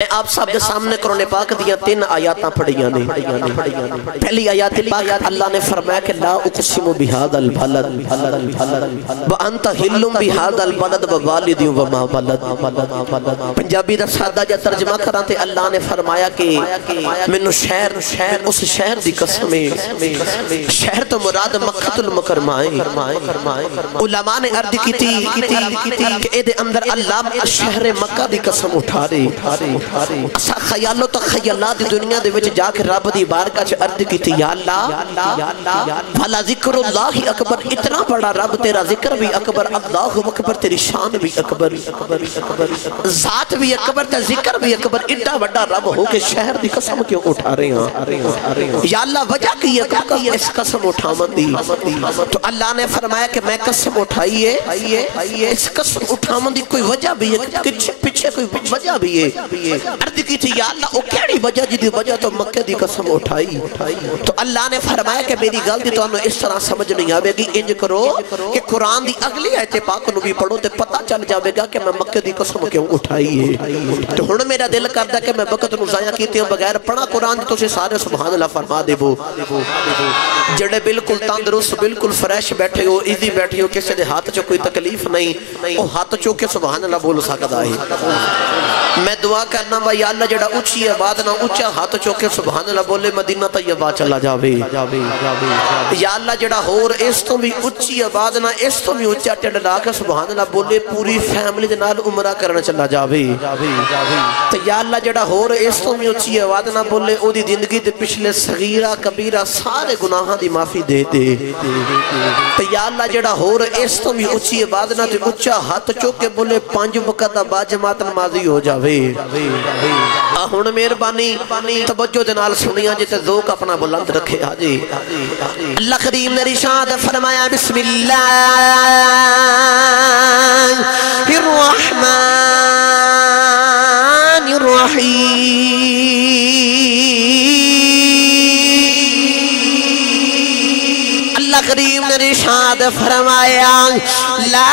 آپ سب کے سامنے قرآن پاک دیا 3 آیاتاں پڑھیاں نے۔ پہلی آیات پاک اللہ نے فرمایا کہ لا اقسم بہذا البلد وانت حل بہذا البلد ووالد وما ولد۔ پنجابی دا سادہ جا ترجمہ کراں تے اللہ نے فرمایا کہ مینوں شہر اس شہر دی قسم ہے، شہر تو مراد مکہ المکرمہ ہے۔ علماء نے عرض کی تھی کہ اے دے اندر اللہ شہر مکہ دی قسم اٹھا رہے۔ اسا خیالو تو خیالات دنیا دے وچ جا کے رب دی بارگاہ چ عرض کیتی یا اللہ بھلا ذکر اللہ اکبر، اتنا بڑا رب تیرا ذکر بھی اکبر، اللہ اکبر تیری شان بھی اکبر، ذات بھی اکبر تے ذکر بھی اکبر، اتنا بڑا رب ہو کے شہر دی قسم کیوں اٹھا رہے ہیں یا اللہ؟ وجہ کی ہے اس قسم اٹھامن دی؟ تو اللہ نے فرمایا کہ میں قسم اٹھائی ہے، اس قسم اٹھامن دی کوئی وجہ بھی ہے، پیچھے کوئی وجہ بھی ہے۔ عرض کی تھی یا اللہ وہ کیڑی وجہ جدی وجہ تو مکہ دی قسم اٹھائی؟ تو اللہ نے فرمایا کہ میری گل دی تو انہوں اس طرح سمجھ نہیں آوے گی، انج کرو کہ قرآن دی اگلی آیت پاک نو بھی پڑھو تے پتہ چل جاوے گا کہ میں مکہ دی قسم کیوں اٹھائی ہے۔ تو ہن میرا دل کردا کہ میں وقت نو ضائع کیتے ہوں بغیر پڑھا قرآن تو سے سارے سبحان اللہ فرما دے وہ جڑے بالکل تندرست بالکل فریش بیٹھے ہو، ایزی بیٹھے ہو، کسی دے ہاتھ چو کوئی تکلیف نہیں، وہ ہاتھ چو کے سبحان اللہ بول سکتا ہے۔ میں دعا کرنا با یا اللہ جڑا اچھی آواز نہ اچھا ہاتھ چوکے سبحان اللہ بولے مدینہ طیبہ چلا جاوے۔ یا اللہ جڑا ہور اس تو بھی اچھی آواز نہ اس تو بھی اچھا ٹڈلا کے سبحان اللہ بولے پوری فیملی دے نال عمرہ کرنا چلا جاوے۔ تو یا اللہ جڑا ہور اس تو بھی اچھی آواز نہ بولے او دی زندگی دے پچھلے صغیرہ کبیرہ سارے گناہاں دی معافی دے دے۔ تو یا اللہ جڑا ہور اس تو بھی اچھی آواز نہ تے اچھا ہاتھ چوکے بولے 5 وقت با جماعت نمازی ہو جاوے۔ ہن مہربانی توجہ دے نال سنیاں جے تے ذوق اپنا بلند رکھے آجے۔ اللہ کریم نے ارشاد فرمایا بسم اللہ الرحمن الرحیم۔ اللہ کریم نے ارشاد فرمایا لا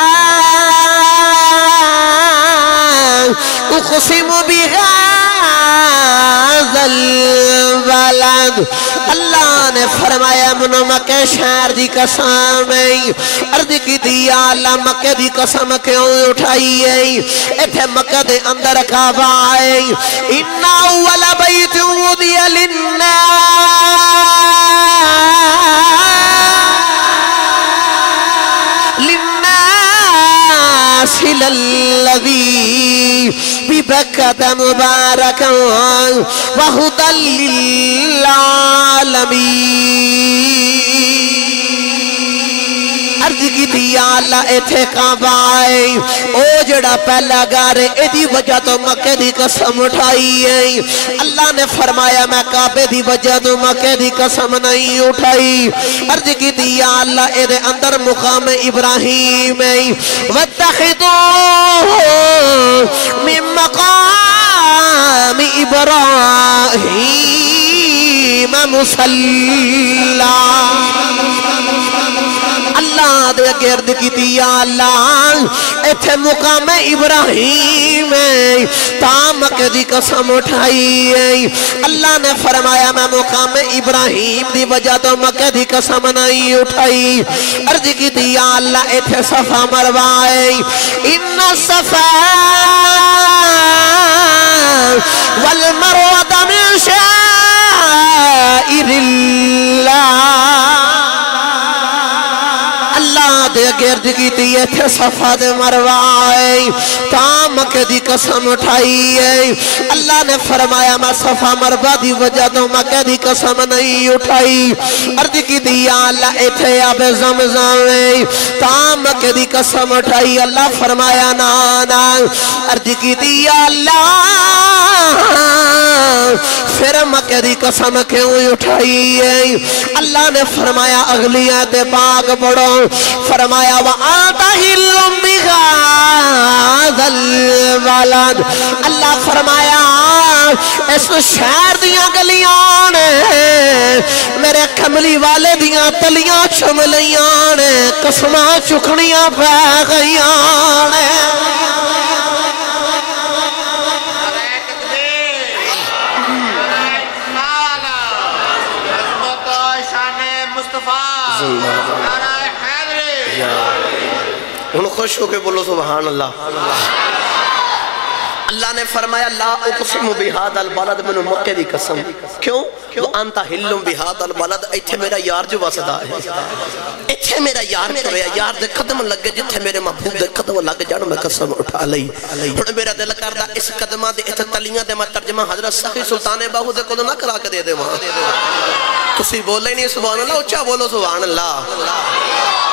اقسم بہذا البلد۔ اللہ نے فرمایا منو مکہ شہر دی قسم ہے۔ عرض کی تھی یا اللہ مکہ دی قسم کیوں اٹھائی ہے؟ ایتھے مکہ دے اندر کعبہ ہے، اِنَّ اول بیت وُضِیَ لِلنَّاسِ لَلَّذِي بِبَكَّةَ مُبَارَكًا وَهُدًى لِلْعَالَمِينَ۔ عرض کی تھی یا اللہ ایتھے کعبہ آئے، او جڑا پہلا گارے ایدی وجہ تو مکہ دی قسم اٹھائی ہے۔ اللہ نے فرمایا میں کعبے دی وجہ تو مکہ دی قسم نہیں اٹھائی۔ عرض کی تھی یا اللہ اے دے اندر مقام ابراہیم ہے، وَاتَّخِذُوهُ مِن مَقَامِ إِبْرَاهِيمَ مُصَلًّى۔ اللہ دے گرد کی تھی یا اللہ ایتھے مقام ابراہیم ہے، تا مکہ دی قسم اٹھائی ہے۔ اللہ نے فرمایا میں مقام ابراہیم دی وجہ تو مکہ دی قسم نہیں اٹھائی۔ عرض کی تھی یا اللہ ایتھے صفا مروہ ہے، ان الصفا والمروہ من شائر اللہ۔ اللہ دے گرد کی تھی ایتھے صفا دے مروہ آئے، تا مکہ دی قسم اٹھائی ہے۔ اللہ نے فرمایا میں صفا مروہ دی وجہ تو مکہ دی قسم نہیں اٹھائی۔ عرض کی تھی یا اللہ ایتھے آب زمزم ہے، تا مکہ دی قسم اٹھائی۔ اللہ فرمایا نانا۔ عرض کی تھی یا اللہ پھر مکہ دی قسم کیوں اٹھائی ہے؟ اللہ نے فرمایا اگلی آیت پاک پڑھو، فرمایا وَآتَ حِلٌّ بِهَذَا الْبَلَدِ۔ اللہ فرمایا اس شہر دیاں گلیاں نے میرے کملی والے دیاں تلیاں چھم لیاں نے، قسماں چکھنیاں پہ گئیاں نے۔ زندہ ان خوش ہو کے بولو سبحان اللہ اللہ نے فرمایا لا اقسم بہذا البلد میں مکہ دی قسم کیوں وانت حل بہذا البلد ایتھے میرا یار جو واسدہ ہے ایتھے میرا یار کریا یار دے قدم لگے جتھے میرے محبوب دے قدم لگ جان میں قسم اٹھا لئی ہن میرا دل کردا اس قدماں دے اتھے تلیاں دے میں ترجمہ حضرت سخی سلطان باہو دے کول نہ کرا کے دے دے وہاں تسی بولے نہیں سبحان اللہ اچھا بولو سبحان اللہ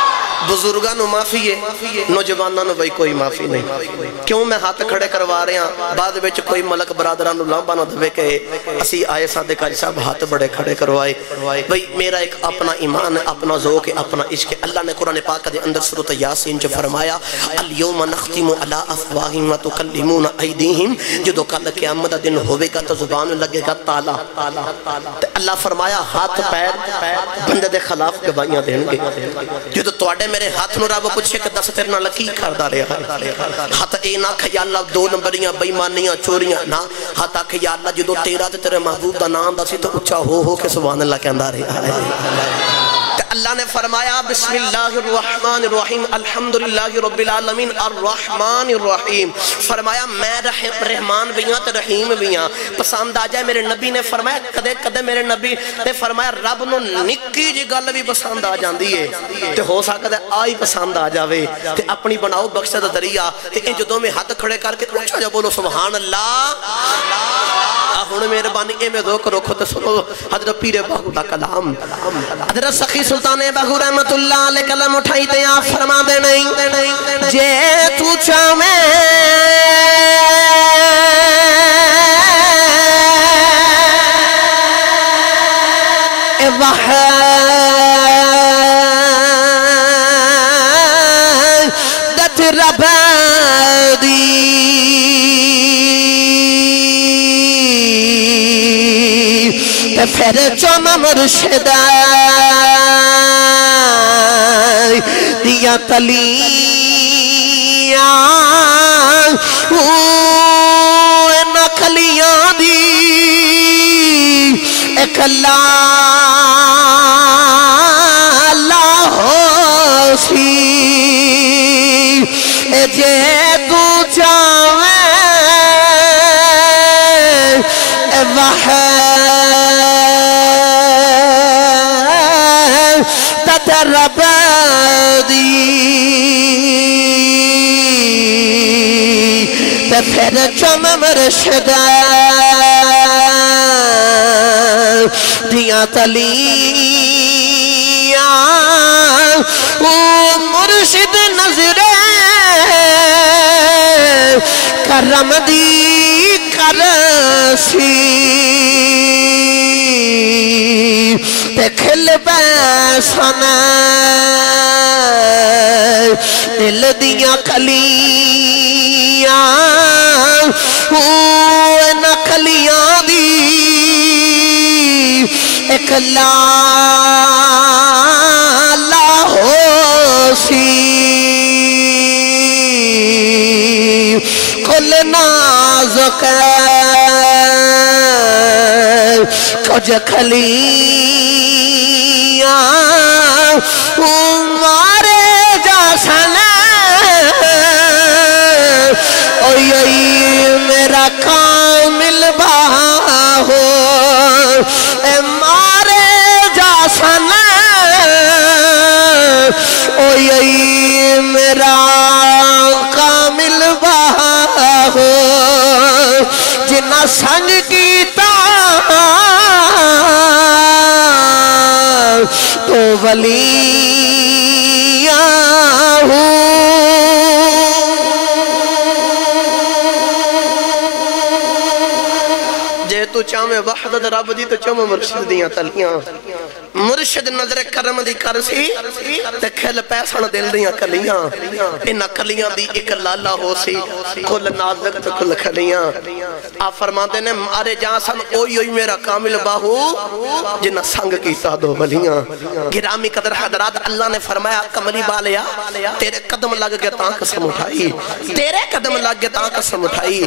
بزرگاں نو معافی ہے نوجواناں نو بھئی کوئی معافی نہیں کیوں میں ہاتھ کھڑے کروا رہے ہیں بعد وچ کوئی ملک برادران نو لامبا نہ دے کہ اسی آئے صادق حاجی صاحب ہاتھ بڑے کھڑے کروائے بھئی میرا ایک اپنا ایمان ہے اپنا ذوق ہے اپنا عشق ہے اللہ نے قرآن پاک دے اندر سورۃ یاسین جو فرمایا الیوم نختم علی افواہہم وتکلمنا ایدیہم جدو کل قیامت دا دن ہوے گا تو زبان لگے گا تالا تے اللہ فرمایا ہاتھ پیر بندے دے خلاف گواہیاں دین گے جدو تواڈے میرے ہاتھ نو رب پوچھے کہ دس تیرے نال کی کردا رہا ہاتھ اے نہ کہ یا اللہ دو نمبریاں بے ایمانیاں چوریاں نہ ہاتھ آکھے یا اللہ جدو تیرا تے تیرے محبوب دا نام دا سی تو اچھا ہو کے سبحان اللہ کہندا رہا اللہ نے فرمایا بسم اللہ الرحمن الرحیم الحمدللہ رب العالمین الرحمن الرحیم فرمایا میں رحمان بھی ہاں تو رحیم بھی ہاں پسند آ جائے میرے نبی نے فرمایا کدے کدے میرے نبی نے فرمایا رب نو نکی جی گل بھی پسند آ جاندی ہے تے ہو سکتا ہے آئی پسند آ جاوے تے اپنی بناؤ بخشہ دا دریا تے ان جدوں میں ہاتھ کھڑے کر کے اچھا جا بولو سبحان اللہ ہن مہربانی اے میں ذوق رکھو تے سنو حضرت پیر باہو دا کلام حضرت سخی سلطان باہو رحمت اللہ علیہ کلام اٹھائی تے آپ فرما دے نہیں جے تو چاہویں وحدت رب دی پھر چوم مرشد دیا تلیاں نکلیاں دی ایک اللہ ہو سی جے تو چاہویں وحدت رب دی تے پھر چم مرشد دیاں تلیاں مرشد نظرے کرم دی کرسی تے کھل بیسن دل دیاں کلیاں نکلیاں دی ایک لالا ہو سی کل نازک کچھ کھلیاں مارے جاسن اوئی میرا کامل باہو اے مارے جاسن اوئی میرا کامل باہو جنہ سنگ کیتا تو ولیاں ہوں جے تو چاہمیں وحدت رب دی تو چاہمیں مرشد دیاں تلیاں مرشد نظر کرم دی کرسی تے کھل پیسان دل دیاں کلیاں انہ کلیاں دی ایک لالا ہو سی کھل نازک تو کھل کھلیاں آپ فرماتے نے مارے جہاں سن اوئی میرا کامل باہو جنہ سنگ کیتا دو بلیاں گرامی قدر حضرات اللہ نے فرمایا کملی بالیا تیرے قدم لگ گئے تاں قسم اٹھائی تیرے قدم لگ گئے تاں قسم اٹھائی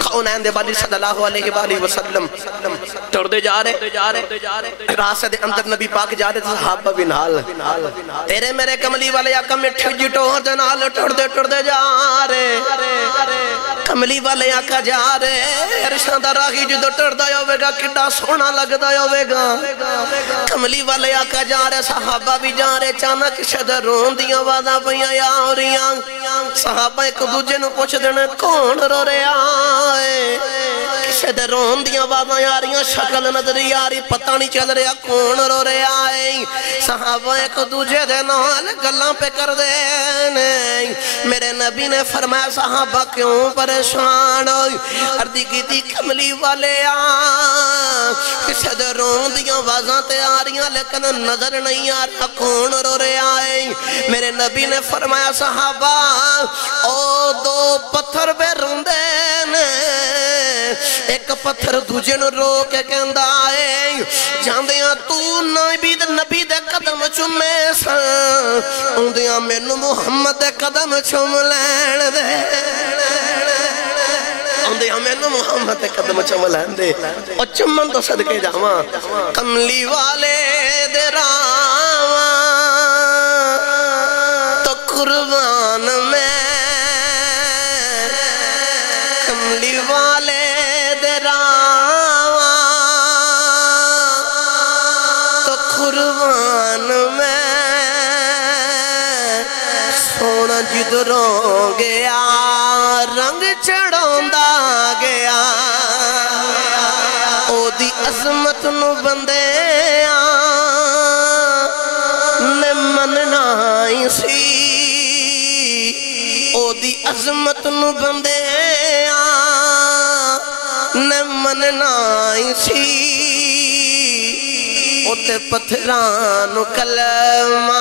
خونین دے بالی صلی اللہ علیہ وآلہ وسلم ٹوڑ دے جا رہے راستے دے اندر نبی پاک جا رہے صحابہ بھی نال تیرے میرے کملی والے آقا مٹھے جٹو جنال ٹوڑ دے جا رہے کملی والے آقا جا رہے ارشان دا راہی جدو ٹوڑ دا ہوئے گا کٹا سونا لگ دا ہوئے گا کملی والے آقا جا رہے صحابہ بھی جا رہے چانک شد رون دیا وعدہ پہیا یا اوریاں صحابہ ایک دوجہ نو پوچھ دینے کون رو رہے آئے کسے دے رون دیا وعدہ یاریاں شکل نظری یاری پتہ نہیں چل رہا کون رو رہے آئے صحابہ ایک دوجہ دے نال گلاں پہ کر دینے میرے نبی نے فرمایا صحابہ کیوں پریشان ہوئی اردی کی تھی کملی والے کسے دے رون دیا وعدہ تیاریاں لیکن نظر نہیں آ رہا کون رو رہے آئے میرے نبی نے فرمایا صحابہ او دو پتھر بے روندے نے ایک پتھر دوجے نو رو کے کہندا آئے جاندیاں تو نبی دے قدم چمے سا اندیاں مینو محمد دے قدم چم لین دے اندیاں مینو محمد دے قدم چم لین دے اور چمن تو صدقے جاواں کملی والے دے راواں تو قربان میں کملی والے دے راواں تو قربان میں سونا جدروں گیا رنگ چڑھوندا گیا او دی عظمت نو بندے نے مننا ہی سی او دی عظمت نو بندے نے مننا ہی سی او تے پتھران کلمہ